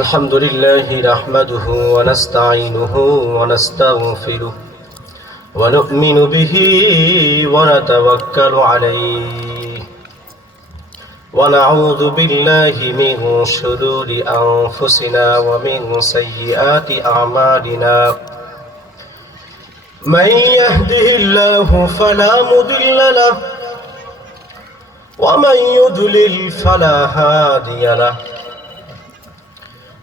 الحمد لله نحمده ونستعينه ونستغفره ونؤمن به ونتوكل عليه ونعوذ بالله من شرور أنفسنا ومن سيئات أعمالنا من يهده الله فلا مضل له ومن يضلل فلا هادي له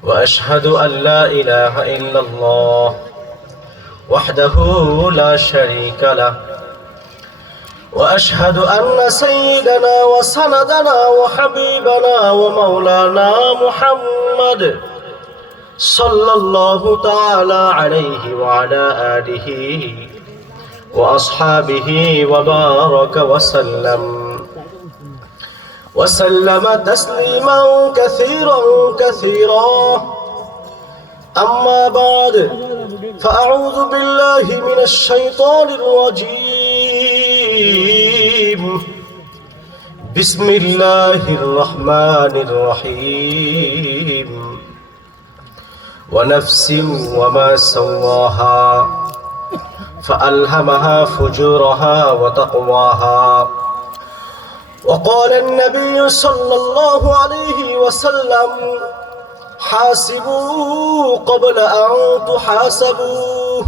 وأشهد أن لا إله إلا الله وحده لا شريك له وأشهد أن سيدنا وسندنا وحبيبنا ومولانا محمد صلى الله تعالى عليه وعلى آله وأصحابه وبارك وسلم تسليما كثيرا أما بعد فأعوذ بالله من الشيطان الرجيم بسم الله الرحمن الرحيم ونفس وما سواها فألهمها فجورها وتقواها وقال النبي صلى الله عليه وسلم حاسبوا قبل أن تحاسبوا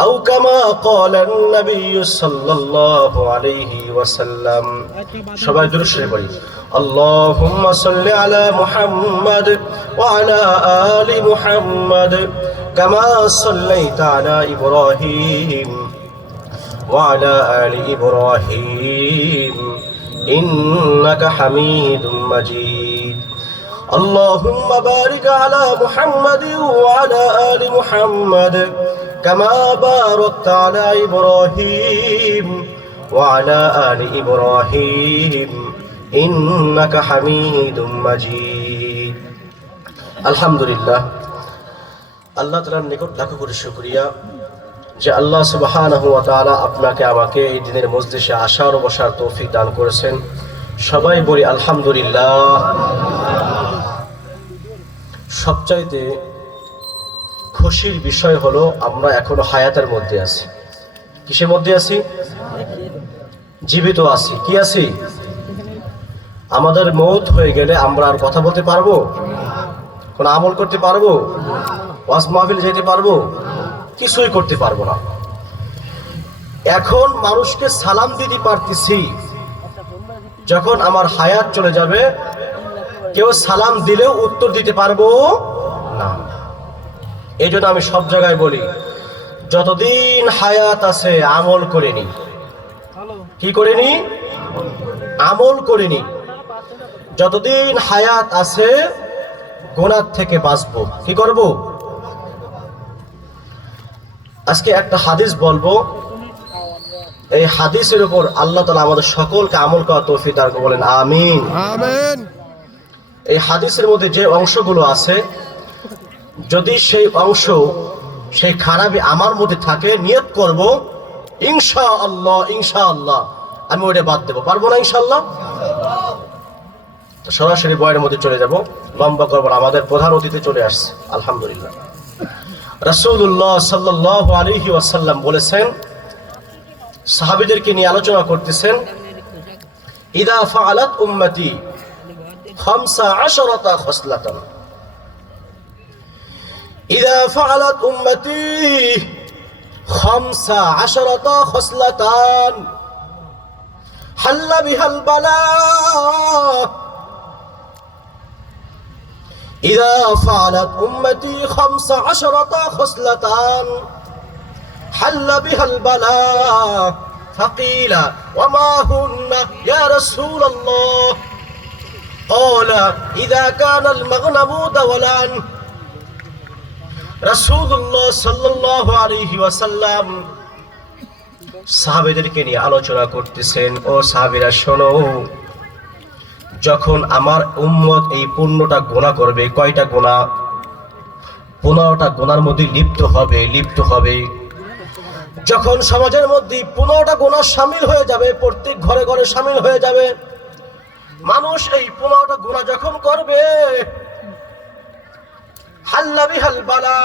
أو كما قال النبي صلى الله عليه وسلم সবাই দুরূদ শরীফ পড়ি اللهم صل على محمد وعلى آل محمد كما صليت على إبراهيم وعلى آل إبراهيم إنك حميد مجيد اللهم بارك على محمد وعلى آل محمد كما باركت على إبراهيم وعلى آل إبراهيم إنك حميد مجيد الحمد لله আল্লাহ তাআলার নিকট লাখ কোটি শুকরিয়া যে আল্লাহ সুবহানাহু ওয়া তাআলা আপনাকে আমাকে এই দিনের মজলিসে আসার ও বসার তৌফিক দান করেছেন। সবাই বলি আলহামদুলিল্লাহ। সবচাইতে খুশির বিষয় হলো আমরা এখনো হায়াতের মধ্যে আছি। কিসের মধ্যে আছি? জীবিত আছি। কি আছি? আমাদের মওত হয়ে গেলে আমরা আর কথা বলতে পারবো? কোন আমল করতে পারবো? ওয়াজ মাহফিল যেতে পারবো? কিছুই করতে পারবো না। এখন মানুষকে সালাম দিতে পারতেছি, যখন আমার হায়াত চলে যাবে কেউ সালাম দিলেও উত্তর দিতে পারবো না। এই জন্য আমি সব জায়গায় বলি, যতদিন হায়াত আছে আমল করে নি। কি করে নি? আমল করে নি। যতদিন হায়াত আছে গুনাহ থেকে বাঁচবো। কি করব? আজকে একটা হাদিস বলবো, এই হাদিসের উপর আল্লাহ তাআলা আমাদের সকলকে আমল করার তৌফিক দান করুন, বলেন আমিন। আমিন। এই হাদিসের মধ্যে যে অংশগুলো আছে, যদি সেই অংশ সেই খারাপই আমার মধ্যে থাকে, নিয়ত করব ইনশাআল্লাহ আমি ওটা বাদ দেবো। পারবো না ইনশাআল্লাহ? সরাসরি বয়ানের মধ্যে চলে যাব, লম্বা করব না। আমাদের প্রধান অতিথি চলে আসছে আলহামদুলিল্লাহ। রাসূলুল্লাহ সাল্লাল্লাহু আলাইহি ওয়াসাল্লাম বলেছেন, সাহাবীদেরকে নিয়ে আলোচনা করতেছেন, ইদা ফাআলাত উম্মতি 15 খসলাতান, ইদা ফাআলাত উম্মতি 15 খসলাতান হাল্লা বিহাল বালা, إذا فعلت أمتي 15 خصلة حل بها البلاء فقيل وما هن يا رسول الله؟ قال إذا كان المغنم دولا। রাসূলুল্লাহ সাল্লাল্লাহু আলাইহি ওয়াসাল্লাম সাহাবীদেরকে নিয়ে আলোচনা করতেছেন, ও সাহাবীরা শোনো, যখন আমার উম্মত এই পুণ্যটা গুনাহ করবে, কয়টা গুনাহ? 15টা গুনার মধ্যে লিপ্ত হবে। যখন সমাজের মধ্যে 15টা গুনাহ শামিল হয়ে যাবে, প্রত্যেক ঘরে ঘরে শামিল হয়ে যাবে, মানুষ এই 15টা গুনাহ যখন করবে, হাল্লা বিহাল বালা,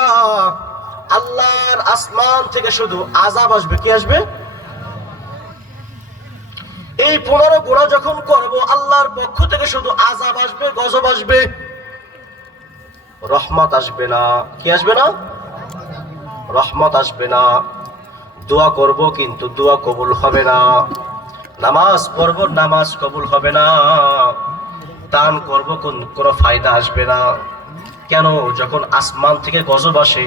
আল্লাহর আসমান থেকে শুধু আযাব আসবে। কি আসবে? এই 15 গুনাহ যখন করব আল্লাহর পক্ষ থেকে শুধু আযাব আসবে, গজব আসবে, রহমত আসবে না। কি আসবে না? রহমত আসবে না। দোয়া করব কিন্তু দোয়া কবুল হবে না। নামাজ পড়ব, নামাজ কবুল হবে না। দান করব, কোনো ফায়দা আসবে না। কেন? যখন আসমান থেকে গজব আসে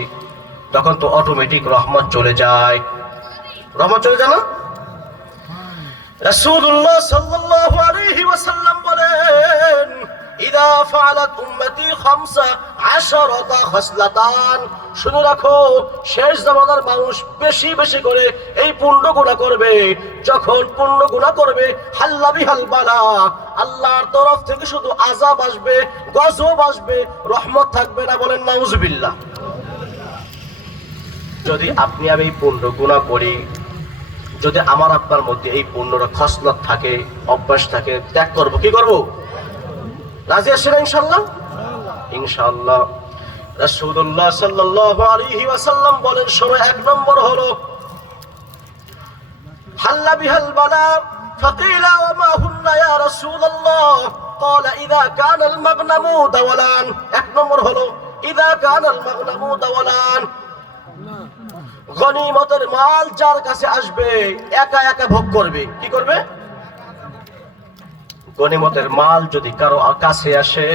তখন তো অটোমেটিক রহমত চলে যায়। রহমত চলে যায় না? রাসূলুল্লাহ সাল্লাল্লাহু আলাইহি ওয়াসাল্লাম বলেন, ইদা ফাআলাত উম্মতি 15 খাসলাতান, শুনে রাখো, শেষ জামানার মানুষ বেশি বেশি করে এই পুণ্য গুনাহ করবে। যখন পুণ্য গুনাহ করবে, হাল্লা বিহাল বালা, আল্লাহর তরফ থেকে শুধু আযাব আসবে, গজব আসবে, রহমত থাকবে না। বলেন নাউজুবিল্লাহ। যদি আপনি আমি এই পুণ্য গুনাহ করি, যদি আমার আপনার মধ্যে এই পুণ্যর খসলত থাকে, অভ্যাস থাকে, ত্যাগ করব। কি করব? রাজি আছেন ইনশাআল্লাহ? ইনশাআল্লাহ। রাসূলুল্লাহ সাল্লাল্লাহু আলাইহি ওয়াসাল্লাম বলেন, সময় 1 নম্বর হলো হাল্লা বিহাল বালা, ফাকিলা ওয়া মা হুন্না ইয়া রাসূলুল্লাহ, ক্বালা ইযা কানা আল মাগনামু দাওয়ালান। 1 নম্বর হলো ইযা কানা আল মাগনামু দাওয়ালান, গনিমতের মাল যার কাছে আসবে একা একা ভোগ করবে। কি করবে? গনিমতের মাল যদি কারো কাছে আসে,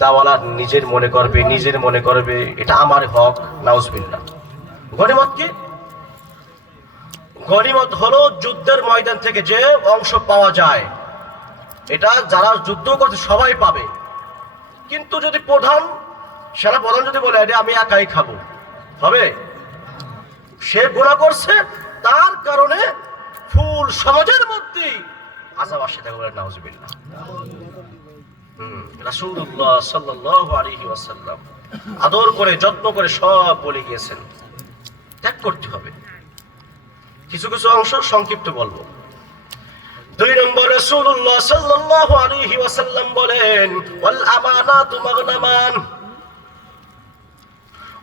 দাওয়ালা নিজের মনে করবে, নিজের মনে করবে এটা আমার হক। নাউজুবিল্লাহ। গনিমত কি? গনিমত হলো যুদ্ধের ময়দান থেকে যে অংশ পাওয়া যায়, এটা যারা যুদ্ধ করছে সবাই পাবে। কিন্তু যদি সেনা প্রধান যদি বলে এটা আমি একাই খাবো, হবে? সে গুনাহ করছে, তার কারণে ফুল সমাজের মধ্যে আযাব আসে। তাকে বলে নাউজুবিল্লাহ। রাসূলুল্লাহ সাল্লাল্লাহু আলাইহি ওয়াসাল্লাম আদর করে, যত্ন করে সব বলে গিয়েছেন, ত্যাগ করতে হবে। কিছু কিছু অংশ সংক্ষিপ্ত বলবো। 2 নম্বর, রাসূলুল্লাহ সাল্লাল্লাহু আলাইহি ওয়াসাল্লাম বলেন, ওয়াল আমানাতু মাগনামান,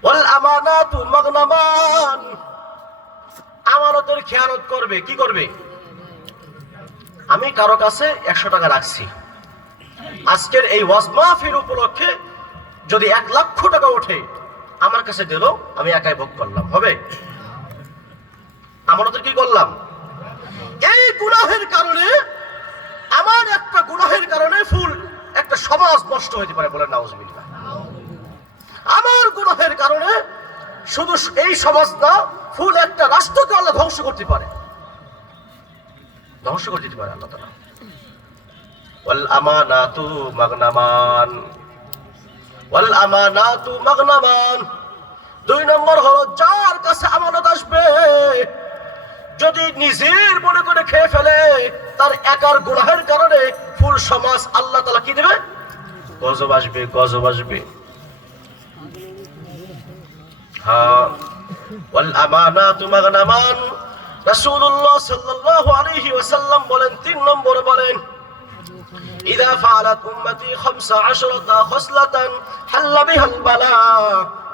ওয়াল আমানাতু মাগনামান, আমানতের খেয়ানত করবে। কি করবে? আমি কারো কাছে 100 টাকা রাখছি, আজকের এই ওয়াজ মাহফিল উপলক্ষে যদি 1 লক্ষ টাকা ওঠে, আমার কাছে দিল, আমি একাই ভোগ করলাম, হবে? আমানতের কি করলাম? এই গুনাহের কারণে, আমার একটা গুনাহের কারণে ফুল একটা সমাজ নষ্ট হতে পারে। বলেন নাউজুবিল্লাহ। আমার গুনাহের কারণে শুধু এই সমাজ না, ফুল একটা রাষ্ট্রকে আল্লাহ ধ্বংস করতে পারে, ধ্বংস করে দিতে পারে আল্লাহ তাআলা। ওয়াল আমানাতু মাগনামান, ওয়াল আমানাতু মাগনামান। 2 নম্বর হলো, যার কাছে আমানত আসবে যদি নিজের মনে করে খেয়ে ফেলে, তার একার গুনাহের কারণে ফুল সমাজ আল্লাহ তাআলা কি দেবে? গজব আসবে, গজব আসবে। হ্যাঁ, ওয়াল আমানাতু মাগনামান। রাসূলুল্লাহ সাল্লাল্লাহু আলাইহি ওয়াসাল্লাম বলেন, 3 নম্বর বলেন, ইযা ফাআলাত উম্মতি 15 খাসলাতান হাল্লা বিহাল বালা,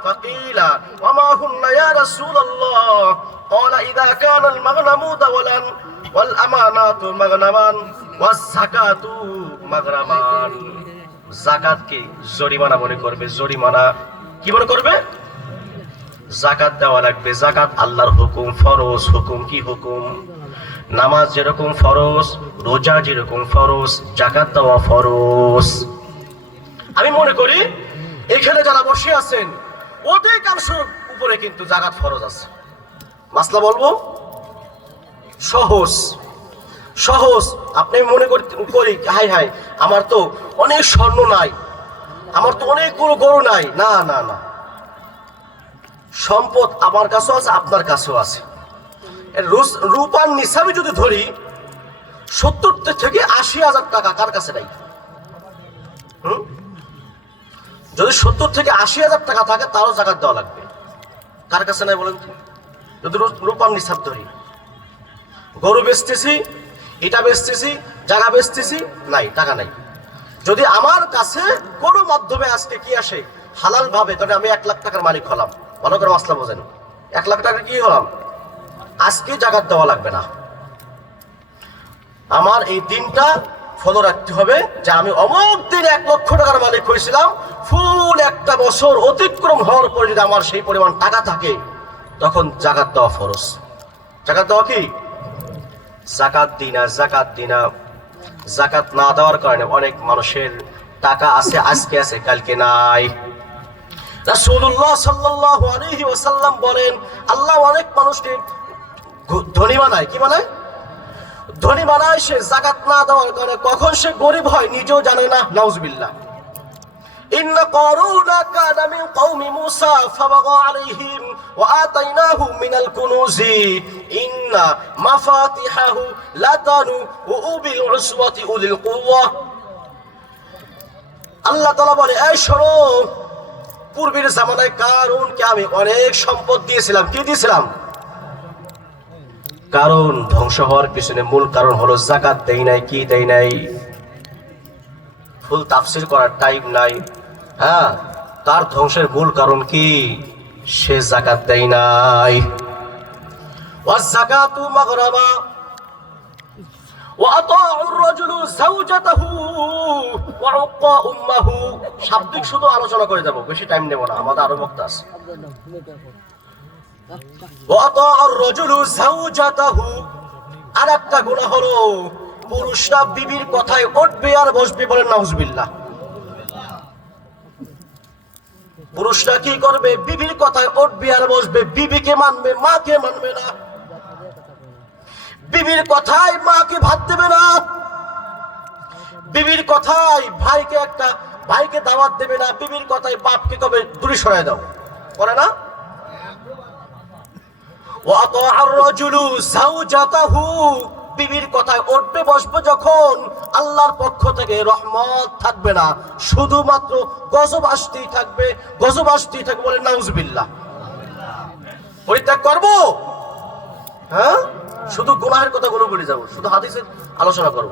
ফাকিলা ওয়া মা হুন্না ইয়া রাসূলুল্লাহ, ক্বালা ইযা কানা আল মাগনামু দাওয়ালান, ওয়াল আমানাতু মাগনামান, ওয়াজ যাকাতু মাগরামান। যাকাতকে জরিমানা মনে করবে, জরিমানা কি মনে করবে? যাকাত দেওয়া লাগবে। যাকাত আল্লাহর হুকুম, ফরজ হুকুম। কি হুকুম? নামাজ যেরকম ফরজ, রোজা যেরকম ফরজ, যাকাত দেওয়া ফরজ। আমি মনে করি এখানে যারা বসে আছেন অধিকাংশের উপরে কিন্তু যাকাত ফরজ আছে। মাসলা বলবো, সহজ সহজ। আপনি মনে করি হাই হাই আমার তো অনেক স্বর্ণ নাই, আমার তো অনেকগুলো গরু নাই। না না না, সম্পদ আমার কাছেও আছে, আপনার কাছেও আছে। রূপার নিসাবি যদি ধরি 70 থেকে 80,000 টাকা কার কাছে নাই? যদি 70 থেকে 80,000 টাকা থাকে তারও যাকাত দেওয়া লাগবে। কার কাছে নাই বলেন? যদি রূপার নিসাব ধরি, গরু বেচতেছি, এটা বেচতেছি, জায়গা বেচতেছি, নাই, টাকা নাই। যদি আমার কাছে কোনো মাধ্যমে আজকে কি আসে, হালাল ভাবে, তবে আমি 1 লাখ টাকার মালিক হলাম, ভালো করে মাসলা বোঝেন, 1 লাখ টাকা কি হলাম, আজকে জাকাত দেওয়া লাগবে না। আমার এই দিনটা ফলো রাখতে হবে যে আমি অমুক দিন 1 লক্ষ টাকার মালিক হয়েছিলাম, ফুল একটা বছর অতিক্রম হওয়ার পরে যদি আমার সেই পরিমাণ টাকা থাকে, তখন জাকাত দেওয়া ফরজ। জাকাত দেওয়া কি? জাকাত দিনা, জাকাত দিনা। জাকাত না দেওয়ার কারণে অনেক মানুষের টাকা আছে, আজকে আছে, কালকে নাই। রাসূলুল্লাহ সাল্লাল্লাহু আলাইহি ওয়াসাল্লাম বলেন, আল্লাহ অনেক মানুষকে ধনী বানায়। কি বানায়? ধনী বানায়। সে জাকাত না দেওয়ার কারণে কখন সে গরিব হয় নিজেও জানে না। নাউজুবিল্লাহ। ইন্না কারুনা কানা মিন কওমি মূসা ফাবাগা আলাইহিম ওয়া আতাইনাহু মিনাল কুনুজি ইন্না মাফাতিহাহু লাতানু বিল উসওয়াতি উলিল কুওয়া। আল্লাহ তাআলা বলে, এই শোনো, পূর্বের জামানায় কারুনকে আমি অনেক সম্পদ দিয়েছিলাম। কি দিয়েছিলাম? কারণ ধ্বংস হওয়ার পিছনে মূল কারণ হলো জাকাত দেই নাই। কি দেই নাই? ফুল তাফসীর করার টাইম নাই। হ্যাঁ, তার ধ্বংসের মূল কারণ কি? সে জাকাত দেই নাই। ওয়াজ যাকাতু মাগরামা ওয়া আতাউর রাজুলু যাওজাতাহু ওয়া উক্কা উম্মাহু। শাব্দিক শুধু আলোচনা করে যাব, বেশি টাইম নেব না, আমাদের আরো বক্তা আছে। ওয়া আতাউর রাজুলু যাওজাতাহু। আরেকটা গুনাহ হলো পুরুষরা বিবির কথায় উঠবে আর বসবে। বলেন নাউজুবিল্লাহ। পুরুষরা কি করবে? বিবির কথায় উঠবে আর বসবে, বিবিকে মানবে, মাকে মানবে না। বিবির কথায় মাকে ভাত দেবে না, বিবির কথায় ভাইকে দাওয়াত দেবে না, বিবির কথায় বাপকে কবে দূরে সরায় দাও, করে না? ওয়া আতাআর রাজুলু যাওজাতাহু। বিবির কথায় উঠবে বসবে যখন, আল্লাহর পক্ষ থেকে রহমত থাকবে না, শুধুমাত্র গজব আসতেই থাকবে, গজব আসতেই থাকবে। বলে নাউজুবিল্লাহ। পরিত্যাগ করব? হ্যাঁ, শুধু গুনাহের কথাগুলো বলে যাব, শুধু হাদিসের আলোচনা করব।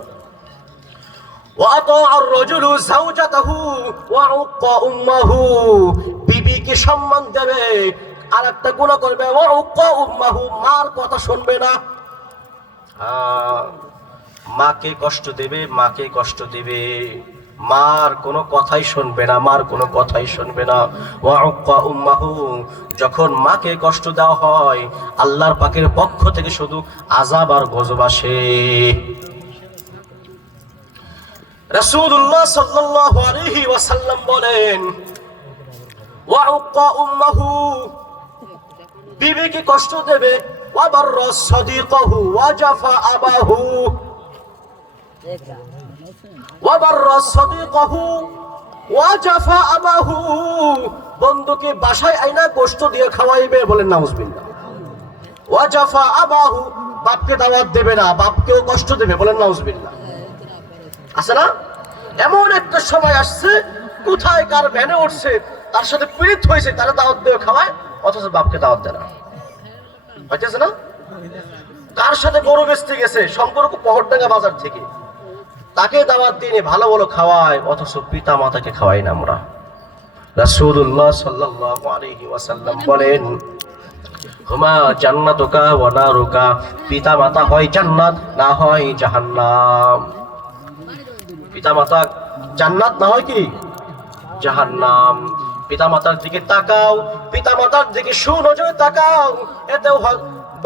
ওয়া আতাআর রাজুলু যাওজাতাহু ওয়া উক্কা উম্মাহু। বিবিকে সম্মান দেবে, আর একটা গুনাহ করবে, ওয়া উক্কা উম্মাহু, মার কথা শুনবে না। মাকে কষ্ট দেবে, মাকে কষ্ট দেবে, মার কোনো কথাই শুনবে না, মার কোনো কথাই শুনবে না। ওয়া উক্কা উম্মাহু। যখন মাকে কষ্ট দেওয়া হয়, আল্লাহর পাকের পক্ষ থেকে শুধু আযাব আর গজব আসে। রাসূলুল্লাহ সাল্লাল্লাহু আলাইহি ওয়াসাল্লাম বলেন, ওয়া উক্কা উম্মাহু। বিবিকে কষ্ট দেবে, ওয়া বাররা সাদিকাহু ওয়া জাফা আবাহু। ওয়া বাররা সাদিকাহু ওয়া জাফা আবাহু। বন্ধুকে বাসায় আইনা গোশত দিয়ে খাওয়াইবে। বলেন নাউজুবিল্লাহ। ওয়া জাফা আবাহু। বাপকে দাওয়াত দেবে না, বাপকেও কষ্ট দেবে। বলেন নাউজুবিল্লাহ। আছে না? এমন একটা সময় আসছে, কোথায় কার ভ্যানে উঠছে, তার সাথে পীড়িত হয়েছে, তারা দাওয়াত দিয়ে খাওয়ায়, অথচ বাপকে দাওয়াত দেয় না। হইতেছে না? কার সাথে গরু বেচতে গেছে, সম্পর্ক পহরডাঙ্গা বাজার থেকে, তাকে দাওয়াত দিয়ে ভালো ভালো খাওয়ায়, অথচ পিতা মাতাকে খাওয়াই না আমরা। রাসূলুল্লাহ সাল্লাল্লাহু আলাইহি ওয়াসাল্লাম বলেন, হুমা জান্নাতুকা ওয়া নারুকা। পিতা মাতা হয় জান্নাত, না হয় জাহান্নাম। পিতা মাতা জান্নাত, না হয় কি জাহান্নাম। পিতা মাতার দিকে তাকাও, পিতা মাতার দিকে সুনজরে তাকাও, এতে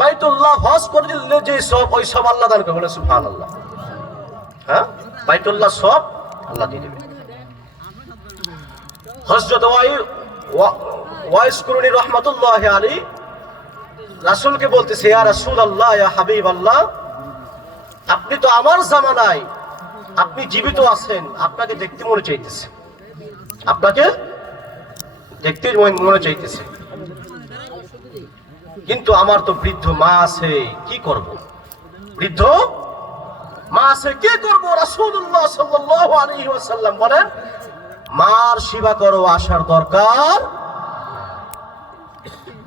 বাইতুল্লাহ হজ করে দিলে যে সব, ওই সব আল্লাহ দান করে। বলে সুবহানাল্লাহ। হ্যাঁ, বাইতুল্লাহ সব আল্লাহ দিয়ে দেবে। হযরত ওয়াইস কুরুনি রাহমাতুল্লাহি আলাইহি রাসূলকে বলতেছে, ইয়া রাসূলুল্লাহ, ইয়া হাবিবাল্লাহ, আপনি তো আমার জামানায়, আপনি জীবিত আছেন, আপনাকে দেখতে মনে চাইতেছে, আপনাকে দেখতে মনে চাইতেছে, কিন্তু আমার তো বৃদ্ধ মা আছে, কি করব? বৃদ্ধ মা আছে, কি করব? রাসূলুল্লাহ সাল্লাল্লাহু আলাইহি ওয়াসাল্লাম বলেন, মার সেবা করো, আসার দরকার।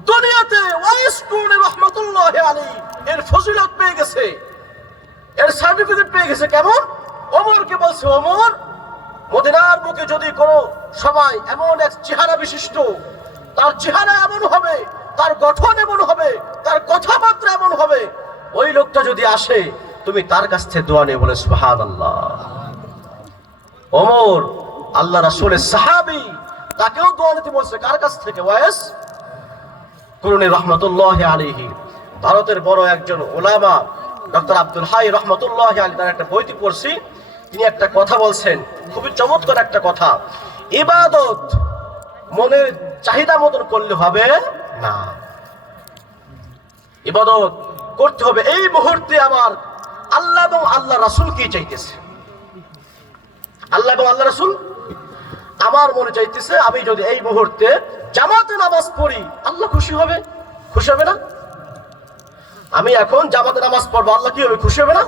দুনিয়াতে ওয়াইস কুরুনি রাহমাতুল্লাহি আলাইহি এর ফজিলত পেয়ে গেছে, এর সার্টিফিকেট পেয়ে গেছে। কেমন? ওমরকে বলছে, ওমর, মদিনার বুকে যদি কোনো সবাই এমন এক চেহারা বিশিষ্ট, তার চেহারা এমন হবে, তার গঠন এমন হবে, তার কথাবার্তা এমন হবে, ওই লোকটা যদি আসে তুমি তার কাছ থেকে দোয়া নিয়ে বলে সুবহানাল্লাহ। ওমর আল্লাহ রাসূলের সাহাবী, তাকেও দোয়া নিতে বলছে কার কাছ থেকে? ওয়াইস কুরনি রাহমাতুল্লাহি আলাইহি, ভারতের বড় একজন উলামা ডক্টর আব্দুল হাই রাহমাতুল্লাহি আলাইহি, তার একটা বইতে পড়ছি, তিনি একটা কথা বলছেন, খুবই চমৎকার একটা কথা। ইবাদত মনের চাহিদা মতন করলে হবে না, ইবাদত করতে হবে এই মুহূর্তে আমার আল্লাহ এবং আল্লাহ রাসূল কি চাইতেছে। আল্লাহ এবং আল্লাহ রাসূল আমার মনে চাইতেছে আমি যদি এই মুহূর্তে জামাতে নামাজ পড়ি, আল্লাহ খুশি হবে, খুশি হবে না? আমি এখন জামাতে নামাজ পড়বো, আল্লাহ কি হবে, খুশি হবে না?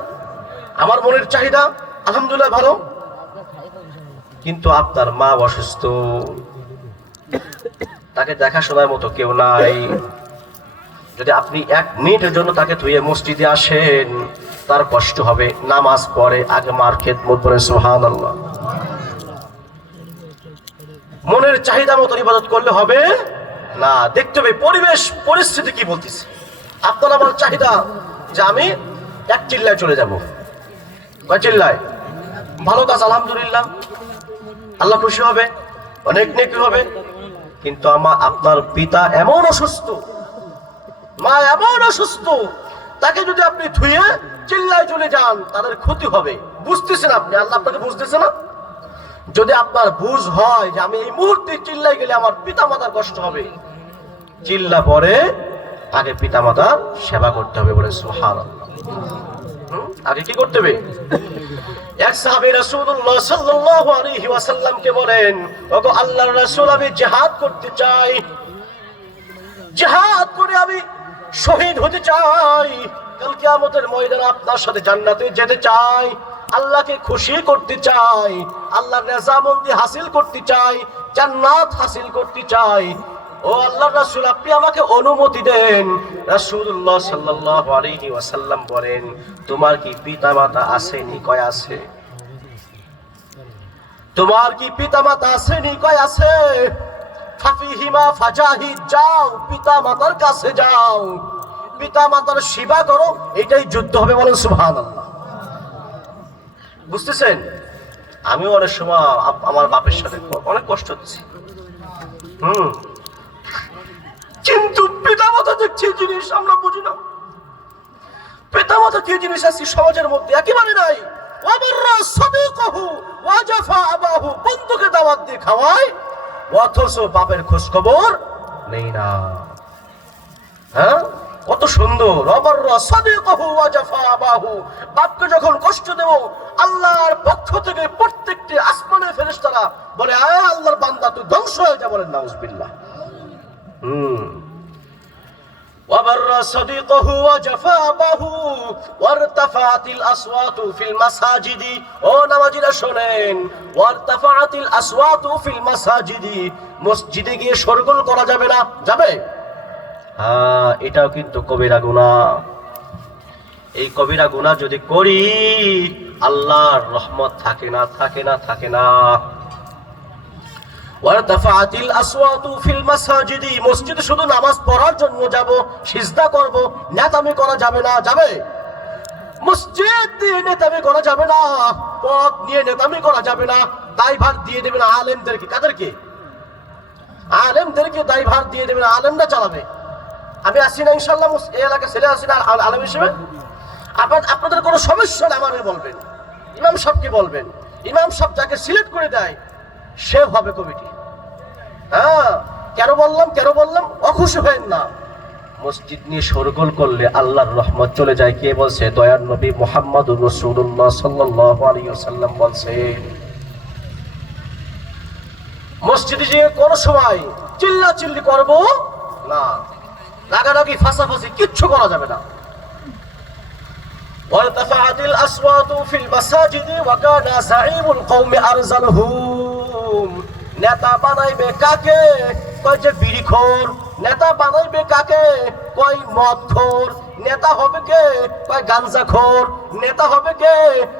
আমার মনের চাহিদা আলহামদুলিল্লাহ ভালো, কিন্তু আপনার মা অসুস্থ, তাকে দেখাশোনার মতো কেউ নাই, যদি আপনি 1 মিনিটের জন্য তাকে ধুয়ে মসজিদে আসেন, তার কষ্ট হবে। নামাজ পড়ে আগে মার খেদমত করেন সুবহানাল্লাহ। মনের চাহিদা মতো ইবাদত করলে হবে না, দেখতে হবে পরিবেশ পরিস্থিতি কি বলতেছে। আপনার আমার চাহিদা যে আমি 1 চিল্লায় চলে যাব, কয় চিল্লায়, ভালো কাজ আলহামদুলিল্লাহ, আল্লাহ খুশি হবে, অনেক নেকি হবে, কিন্তু আপনার পিতা এমন অসুস্থ, মা এমন অসুস্থ, তাকে যদি আপনি ধুয়ে চিল্লায় চলে যান তাদের ক্ষতি হবে। বুঝতেছেন আপনি? আল্লাহ আপনাকে বুঝতেছে না? যদি আপনার বুঝ হয় যে আমি এই মুহূর্তে চিল্লাই গেলে আমার পিতা মাতার কষ্ট হবে, চিল্লা পরে আগে পিতা মাতার সেবা করতে হবে বলে সুবহানাল্লাহ। আগে কি করতে হবে? এক সাহাবী রাসূলুল্লাহ সাল্লাল্লাহু আলাইহি ওয়াসাল্লামকে বলেন, ওগো আল্লাহর রাসূল, আমি জিহাদ করতে চাই, জিহাদ করে আমি শহীদ হতে চাই, কাল কিয়ামতের ময়দানে আপনার সাথে জান্নাতে যেতে চাই, আল্লাহকে খুশি করতে চাই, আল্লাহর রেজামন্দি হাসিল করতে চাই, জান্নাত হাসিল করতে চাই। ও আল্লাহর রাসূল, আপনি আমাকে অনুমতি দেন। রাসূলুল্লাহ সাল্লাল্লাহু আলাইহি ওয়াসাল্লাম বলেন, তোমার কি পিতামাতা আসেনি? কয় আছে। তোমার কি পিতামাতা আসেনি? কয় আছে। ফাফিহিমা ফাজাহিদ, যাও পিতা মাতার কাছে যাও, পিতা মাতার সেবা করো, এটাই যুদ্ধ হবে, বলেন সুবহানাল্লাহ। বুঝতেছেন? আমিও অনেক সময় আমার বাপের সাথে অনেক কষ্ট হচ্ছে, কিন্তু পিতা মাতা দেখছি জিনিস আমরা বুঝি না। পিতা মাতা কি জিনিস আছে সমাজের মধ্যে একেবারে নাই। ওয়াবাররা সাদিকাহু ওয়াজাফা আবাহু, বন্ধুকে দাওয়াত দিয়ে খাওয়ায়, অথচ বাপের খোঁজ খবর নেই না। হ্যাঁ, কত সুন্দর। ওয়াবাররা সাদিকাহু ওয়াজাফা আবাহু, বাপকে যখন কষ্ট দেব, আল্লাহর পক্ষ থেকে প্রত্যেকটি আসমানের ফেরেশতারা বলে, আয় আল্লাহর বান্দা তুই ধ্বংস হয়ে যা, বলেন নাউজুবিল্লাহ। وبر صديقه وجفى أباه وارتفعت الأصوات في المساجد, ও নামাজিরা শোনেন, وارتفعت الأصوات في المساجد, মসজিদে গিয়ে শোরগোল করা যাবে না, যাবে? হ্যাঁ, এটাও কিন্তু কবিরা গুনাহ। এই কবিরা গুনাহ যদি করি আল্লাহর রহমত থাকে না, থাকে না, থাকে না। ওয়ারতাফাতিল আসওয়াতু ফিল মাসাজিদি, মসজিদে শুধু নামাজ পড়ার জন্য যাব, সিজদা করব, নেতামি করা যাবে না, যাবে? মসজিদ দিয়ে নেতামি করা যাবে না, পদ নিয়ে নেতামি করা যাবে না, দায়ভার দিয়ে দেবেন আলেমদেরকে। কাদেরকে? আলেমদেরকে দায়ভার দিয়ে দেবেন, আলেমরা চালাবে। আমি আসি না ইনশাআল্লাহ, এই এলাকায় ছেলে আসি না আলেম হিসেবে। আপনাদের কোনো সমস্যা হলে আমাকে বলবেন, ইমাম সাহেবকে বলবেন, ইমাম সাহেব যাকে সিলেক্ট করে দেয় সে হবে কমিটি। হ্যাঁ, কেন বললাম অখুশি হবেন না। মসজিদ নিয়ে শোরগোল করলে আল্লাহর রহমত চলে যায়। কে বলছে? দয়ার নবী মুহাম্মদুর রাসূলুল্লাহ সাল্লাল্লাহু আলাইহি ওয়াসাল্লাম বলছেন, মসজিদে যে কোন সময় চিল্লাচিল্লি করব না, রাগারাগি ফাঁসাফাঁসি কিচ্ছু করা যাবে না। وارتفعت الأصوات في المساجد وكان زعيم القوم أرذلهم, নেতা বানাইবে কাকে? কয় যে বিড়িখোর। নেতা বানাইবে কাকে? কয় মদখোর। নেতা হবে কে? কয় গাঞ্জাখোর। নেতা হবে কে?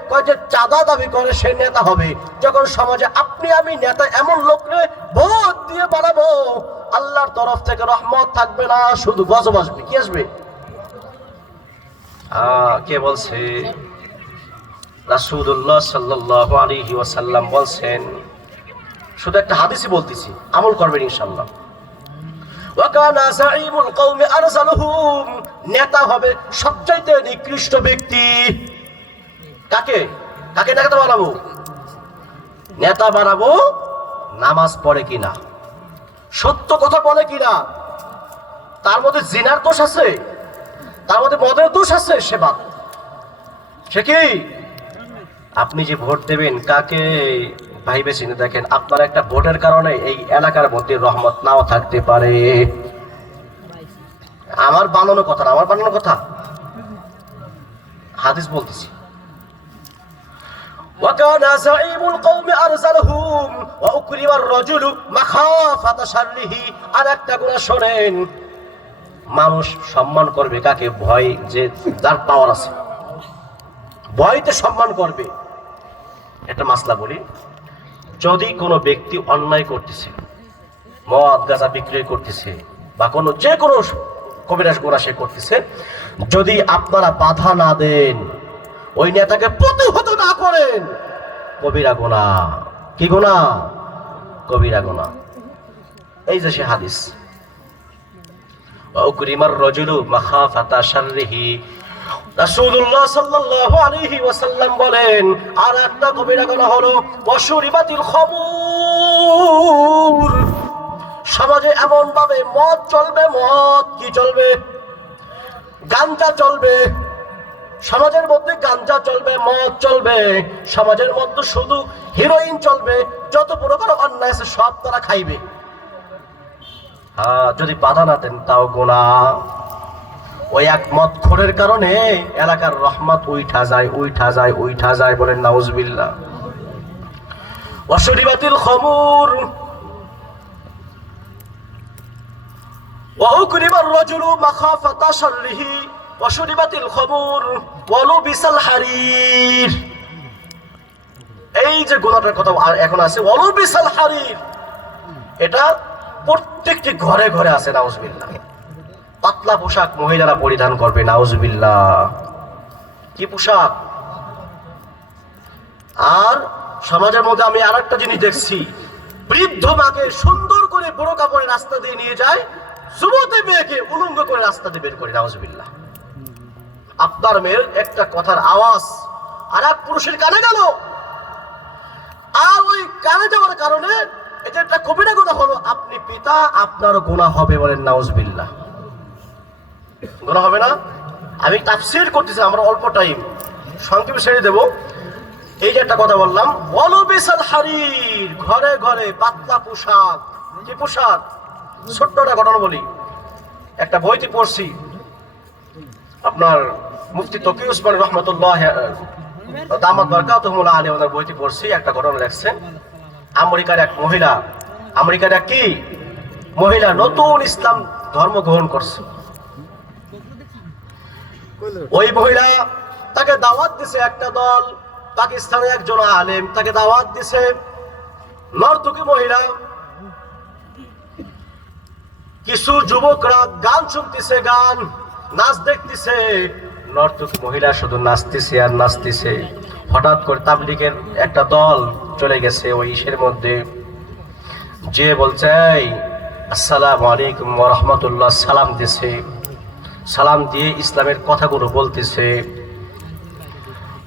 কয় যে চাঁদা দাবি করে সে নেতা হবে। যখন সমাজে আপনি আমি নেতা এমন লোকরে ভোট দিয়ে বানাবো, আল্লাহর তরফ থেকে রহমত থাকবে না, শুধু গজব আসবে। কি আসবে? কে বলছে? রাসূলুল্লাহ সাল্লাল্লাহু আলাইহি ওয়াসাল্লাম বলছেন, শুধু একটা হাদিসই বলতেছি, আমল করবেন ইনশাআল্লাহ। ওয়াকানা যাঈমুল কওমি আরসালুহুম, নেতা হবে সবচাইতে নিকৃষ্ট ব্যক্তি। কাকে কাকে নেতা বানাবো? নেতা বানাবো নামাজ পড়ে কিনা, সত্য কথা বলে কিনা, তার মধ্যে জিনার দোষ আছে, তার মধ্যে মদের দোষ আছে, সে কি? আপনি যে ভোট দেবেন কাকে ভাইবে চিনে দেখেন। আপনার একটা ভোটের কারণে এই এলাকার মধ্যে রহমত নাও থাকতে পারে। আমার বানানো কথা না, আমার বানানো কথা, হাদিস বলতেছি। ওয়াকানা যাঈমুল কওমি আরসালহুম ওয়া উকরিমার রাজুলু মাখাফাতা শাররিহি। আর একটা গুনাহ শোনেন, মানুষ সম্মান করবে কাকে? ভয়, যে যার পাওয়ার আছে, ভয়তে সম্মান করবে। একটা মাসলা বলি, যদি কোনো ব্যক্তি অন্যায় করতেছে, মদ গাঁজা বিক্রয় করতেছে বা কোনো যে কোনো কবিরাজ গোনা সে করতেছে, যদি আপনারা বাধা না দেন, ওই নেতাকে প্রতিহত না করেন, কবিরা গুনাহ। কি গুনাহ? কবিরা গুনাহ। এই যে সে হাদিস, ওয়া উকরিমার রাজুলু মাখাফাতা শাররিহি। রাসূলুল্লাহ সাল্লাল্লাহু আলাইহি ওয়াসাল্লাম বলেন, আর একটা কবিরা গুনাহ হলো ওয়াশুরিবাতিল খামুর। সমাজে এমন ভাবে মদ চলবে, মদ কি চলবে? গাঞ্জা চলবে। সমাজের মধ্যে গাঞ্জা চলবে, মদ চলবে, সমাজের মধ্যে শুধু হিরোইন চলবে, যত প্রকার অন্যায় আছে সব তারা খাইবে। যদি বাধা না দেন তাও গুনাহ। ওই এক মদখোরের কারণে এলাকার রহমত উঠা যায়, উঠা যায়, উঠা যায়। বলেন নাউজুবিল্লাহ। ওয়াশুরিবাতিল খামুর ওয়া উকরিমার রাজুলু মাখাফাতা শাররিহি ওয়াশুরিবাতিল খামুর ওয়া লুবিসাল হারির। এই যে গুনাহটার কথা এখন আছে, ওয়া লুবিসাল হারির, এটা প্রত্যেকটি ঘরে ঘরে আছে। নাউজুবিল্লাহ। পাতলা পোশাক মহিলারা পরিধান করবে। নাউজুবিল্লাহ। কি পোশাক! আর সমাজের মধ্যে আমি আরেকটা জিনিস দেখছি, বৃদ্ধ মাকে সুন্দর করে বড় কাপড়ে রাস্তা দিয়ে নিয়ে যায়, যুবতী মেয়েকে উলঙ্গ করে রাস্তা দিয়ে বের করে। নাউজুবিল্লাহ। আপনার মেয়ের একটা কথার আওয়াজ আর এক পুরুষের কানে গেল, আর ওই কানে যাওয়ার কারণে এটা একটা কবিরা গুনাহ হলো। আপনি পিতা, আপনারও গুনাহ হবে। বলেন নাউজুবিল্লাহ। গুনাহ হবে না? আমি তাফসীর করতেছি, আমরা অল্প টাইম, সংক্ষেপে ছেড়ে দেব। এই যে একটা কথা বললাম, ওয়ালুবিসাল হারির, ঘরে ঘরে পাতলা পোশাক। কি পোশাক? ছোট্ট একটা ঘটনা বলি। একটা বইতে পড়ছি, আপনার মুফতি তকি উসমান রহমতুল্লাহ দামাত বারাকাতুহুল আলাইহি ওনার বইতে পড়ছি, একটা ঘটনা লেখছেন। আমেরিকার এক মহিলা, আমেরিকার এক কি মহিলা নতুন ইসলাম ধর্ম গ্রহণ করছে। ওই মহিলা, তাকে দাওয়াত দিছে একটা দল, পাকিস্তানের একজন আলেম তাকে দাওয়াত দিছে। নর্তকী মহিলা, কিছু যুবকরা গান শুনতেছে, গান নাচ দেখতেছে। নর্তকী মহিলা শুধু নাচতেছে আর নাচতেছে। হঠাৎ করে তাবলীগের একটা দল চলে গেছে ওই ইসের মধ্যে, যে বলছে আসসালামু আলাইকুম ওয়া রাহমাতুল্লাহ, সালাম দিছে। সালাম দিয়ে ইসলামের কথাগুলো বলতেছে।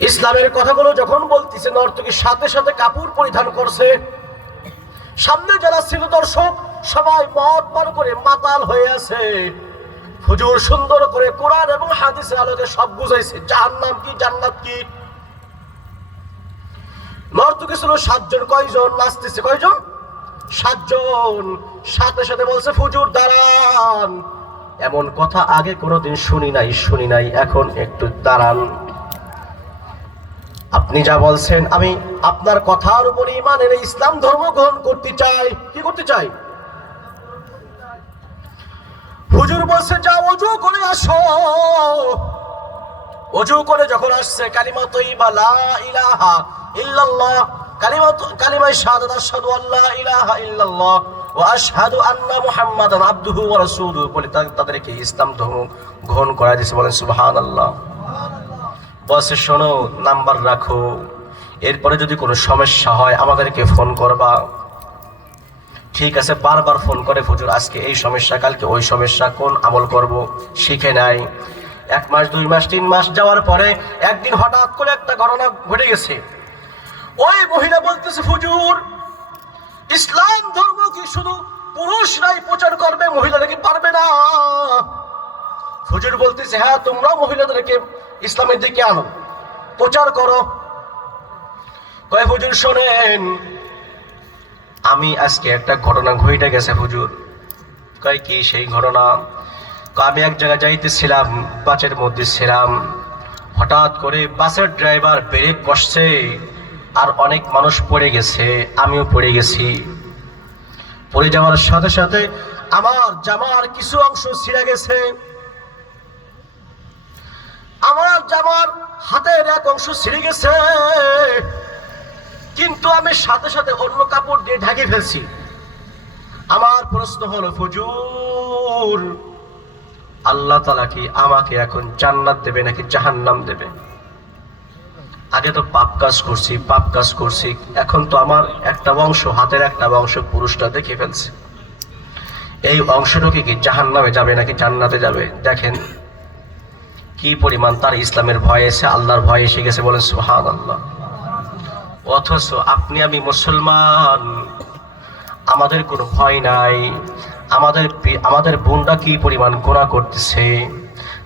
ইসলামের কথাগুলো যখন বলতেছে, নর্তকী সাথে সাথে কাপড় পরিধান করছে। সামনে যারা ছিল দর্শক, সবাই মদ পান করে মাতাল হয়ে আছে। হুজুর সুন্দর করে কোরআন এবং হাদিসের আলোকে সব বুঝাইছে, জাহান্নাম কি জান্নাত কি। নর্তকী ছিল 7 জন। কয়জন নাচতেছে? কয়জন? 7 জন। সাথে সাথে বলছে, হুজুর দাঁড়ান, এমন কথা আগে কোনোদিন শুনি নাই, এখন একটু দাঁড়ান। আপনি যা বলছেন আমি আপনার কথার উপর ঈমান এনে ইসলাম ধর্ম গ্রহণ করতে চাই। কি করতে চাই? হুজুর বলছে যাও ওযু করে আসো। ওযু করে যখন আসছে কালিমা তাইয়্যিবা লা ইলাহা ইল্লাল্লাহ, কালিমা শাহাদাত আশহাদু আল্লা ইলাহা ইল্লাল্লাহ ওয়া আশহাদু আন্না মুহাম্মাদান আবদুহু ওয়া রাসূলুহু বলে তাদেরকে ইসলাম ধর্ম গ্রহণ করা দিয়েছে। বলেন সুবহানাল্লাহ। বসে শোনো, নাম্বার রাখো, এরপরে যদি কোনো সমস্যা হয় আমাদেরকে ফোন করবা। ঠিক আছে, বারবার ফোন করে হুজুর আজকে এই সমস্যা, কালকে ওই সমস্যা, কোন আমল করব শিখে নাই। 1 মাস 2 মাস 3 মাস যাওয়ার পরে একদিন হঠাৎ করে একটা ঘটনা ঘটে গেছে। ওই মহিলা বলতেছে হুজুর ইসলাম ধর্ম কি শুধু পুরুষরাই প্রচার করবে, মহিলারা কি পারবে না? হুজুর বলতেছে হ্যাঁ, তোমরা মহিলাদেরকে ইসলামের দিকে আনো, প্রচার করো। কয় হুজুর শোনেন, আমি আজকে একটা ঘটনা ঘটে গেছে হুজুর। কয় কি সেই ঘটনা? আমি এক জায়গায় যাইতেছিলাম, বাসের মধ্যে ছিলাম, হঠাৎ করে বাসের ড্রাইভার ব্রেক কষছে আর অনেক মানুষ পড়ে গেছে, আমিও পড়ে গেছি। পড়ে যাওয়ার সাথে সাথে আমার জামার কিছু অংশ ছিঁড়ে গেছে, আমার জামার হাতের এক অংশ ছিঁড়ে গেছে, কিন্তু আমি সাথে সাথে অন্য কাপড় দিয়ে ঢেকে ফেলছি। আমার প্রশ্ন হলো হুজুর আল্লাহ তাআলা কি আমাকে এখন জান্নাত দেবে নাকি জাহান্নাম দেবে? আগে তো পাপ কাজ করছি, এখন তো আমার একটা অংশ, হাতের একটা অংশ পুরুষটা দেখে ফেলছে, এই অংশটাকে কি জাহান্নামে যাবে নাকি জান্নাতে যাবে? দেখেন কি পরিমাণ তার ইসলামের ভয় এসে, আল্লাহর ভয় এসে গেছে। বলেন সুবহানাল্লাহ। অথচ আপনি আমি মুসলমান, আমাদের কোনো ভয় নাই। আমাদের বোনরা কি পরিমাণ গুনাহ করতেছে,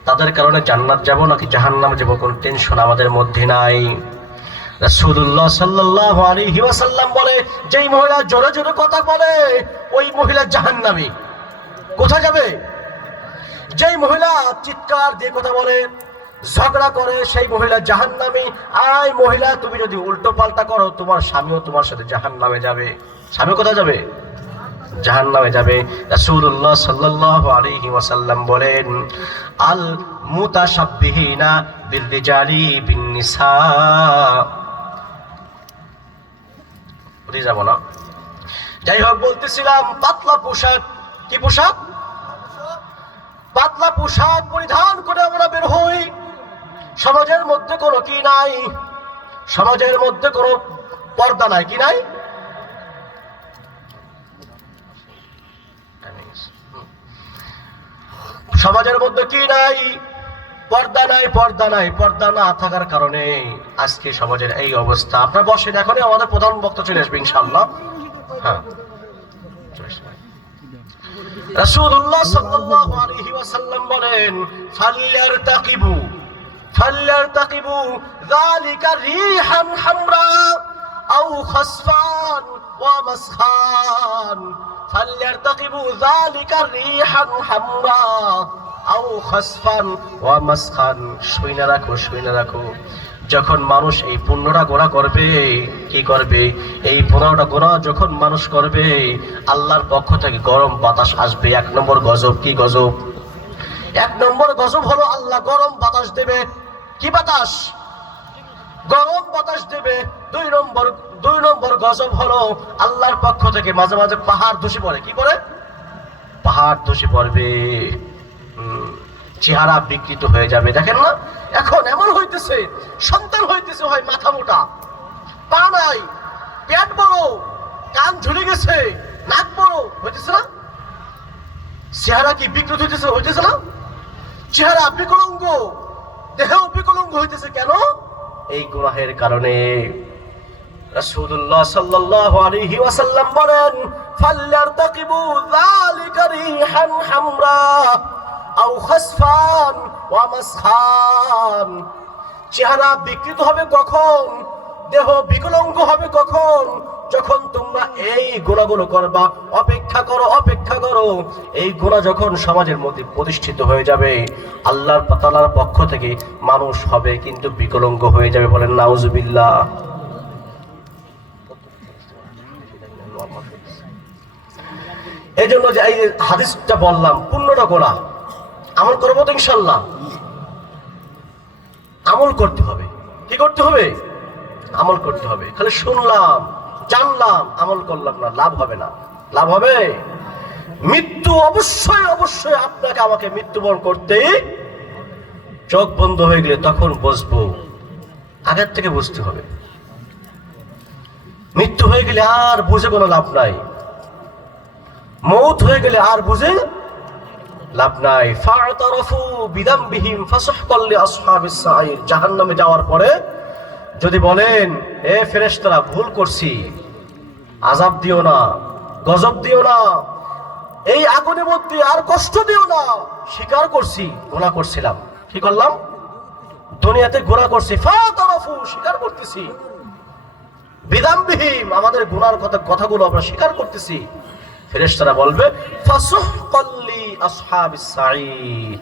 তাদের কারণে জান্নাত যাব নাকি জাহান্নাম যাব কোনো টেনশন আমাদের মধ্যে নাই। রাসূলুল্লাহ সাল্লাল্লাহু আলাইহি ওয়াসাল্লাম বলে, যেই মহিলা জোরে জোরে কথা বলে ওই মহিলা জাহান্নামী। কোথায় যাবে? যেই মহিলা চিৎকার দিয়ে কথা বলে, ঝগড়া করে, সেই মহিলা জাহান্নামী। আই মহিলা, তুমি যদি উল্টো পাল্টা করো তোমার স্বামীও তোমার সাথে জাহান্নামে যাবে। স্বামী কোথায় যাবে? জাহান্নামে যাবে। রাসূলুল্লাহ সাল্লাল্লাহু আলাইহি ওয়াসাল্লাম বলেন, আল মুতাশাব্বিহিনা বিররিজালি বিন্নিসা। বুঝে যাব না? যাই হোক, বলতেছিলাম পাতলা পোশাক, কি পোশাক? পাতলা পোশাক পরিধান করে আমরা বের হই। সমাজের মধ্যে কোনো কি নাই? সমাজের মধ্যে কোনো পর্দা নাই, কি নাই? সমাজের মধ্যে কি নাই? পর্দা নাই, পর্দা নাই। পর্দা না থাকার কারণে আজকে সমাজের এই অবস্থা। আপনারা বসেন, এখনই আমাদের প্রধান বক্তা চলে আসবে ইনশাআল্লাহ। হ্যাঁ, রাসূলুল্লাহ সাল্লাল্লাহু আলাইহি ওয়াসাল্লাম বলেন, ফাল্যারতাকিবু যালিকা রিহান হামরা আও খাসফান ওয়া মাসখান। ফাল্যারতাকিবু যালিকা রিহান হামরা আও খাসফান ওয়া মাসখান। শুইনা রাখো, যখন মানুষ এই 15টা গোনা করবে, কি করবে? এই 15টা গোনা যখন মানুষ করবে, আল্লাহর পক্ষ থেকে গরম বাতাস আসবে। 1 নম্বর গজব। কি গজব? 1 নম্বর গজব হলো আল্লাহ গরম বাতাস দেবে। কি বাতাস? গরম বাতাস দেবে। 2 নম্বর গজব হলো আল্লাহর পক্ষ থেকে মাঝে মাঝে পাহাড় ধসে পড়ে। কি পড়ে? পাহাড় ধসে পড়বে, চেহারা বিকৃত হয়ে যাবে। দেখেন না, এখন এমন হইতেছে, সন্তান হইতেছে হয় মাথা মোটা, পা নাই, পেট বড়, কান ঝুলে গেছে, নাক বড় হইতেছে না? চেহারা কি বিকৃত হইতেছে না? চেহারা বিকলাঙ্গ, দেহ বিকলাঙ্গ হইতেছে কেন? এই গুনাহের কারণে। রাসূলুল্লাহ সাল্লাল্লাহু আলাইহি ওয়াসাল্লাম বলেন, ফাল্যারতাকিবু যালিকা রিহান হামরা আও খাসফান ওয়া মাসখান। চেহারা বিকৃত হবে কখন? দেহ বিকলাঙ্গ হবে কখন? যখন তোমরা এই গুনাহগুলো করবা। অপেক্ষা করো। এই গুনাহ যখন সমাজের মধ্যে প্রতিষ্ঠিত হয়ে যাবে, আল্লাহর তাআলার পক্ষ থেকে মানুষ হবে কিন্তু বিকলাঙ্গ হয়ে যাবে। বলেন নাউজুবিল্লাহ। এই জন্য যে এই হাদিসটা বললাম, পূর্ণটা গোনা, আমল করবো তো ইনশাল্লাহ। আমল করতে হবে। কি করতে হবে? আমল করতে হবে। খালি শুনলাম, জানলাম, আমল করলাম না, লাভ হবে না। লাভ হবে? মৃত্যু অবশ্যই অবশ্যই আপনাকে আমাকে মৃত্যুবরণ করতেই, চোখ বন্ধ হয়ে গেলে তখন বুঝবো, আগের থেকে বুঝতে হবে। মৃত্যু হয়ে গেলে আর বুঝে কোনো লাভ নাই, মৌত হয়ে গেলে আর বুঝে লাভ নাই। ফা'তারাফু বিদামবিহিম ফাসুহকাল লিআসহাবিস সাঈর। জাহান্নামে যাওয়ার পরে যদি বলেন, এ ফেরেশতারা ভুল করছি, আযাব দিও না, গজব দিও না, এই আগুনের মধ্যে আর কষ্ট দিও না, স্বীকার করছি গুনাহ করছিলাম। কি করলাম? দুনিয়াতে গুনাহ করছি। ফা'তারাফু, স্বীকার করতেছি, বিদামবিহিম, আমাদের গুনার কথাগুলো আমরা স্বীকার করতেছি। ফেরেশতারা বলবে ফাসুহকাল লিআসহাবিস সাঈর,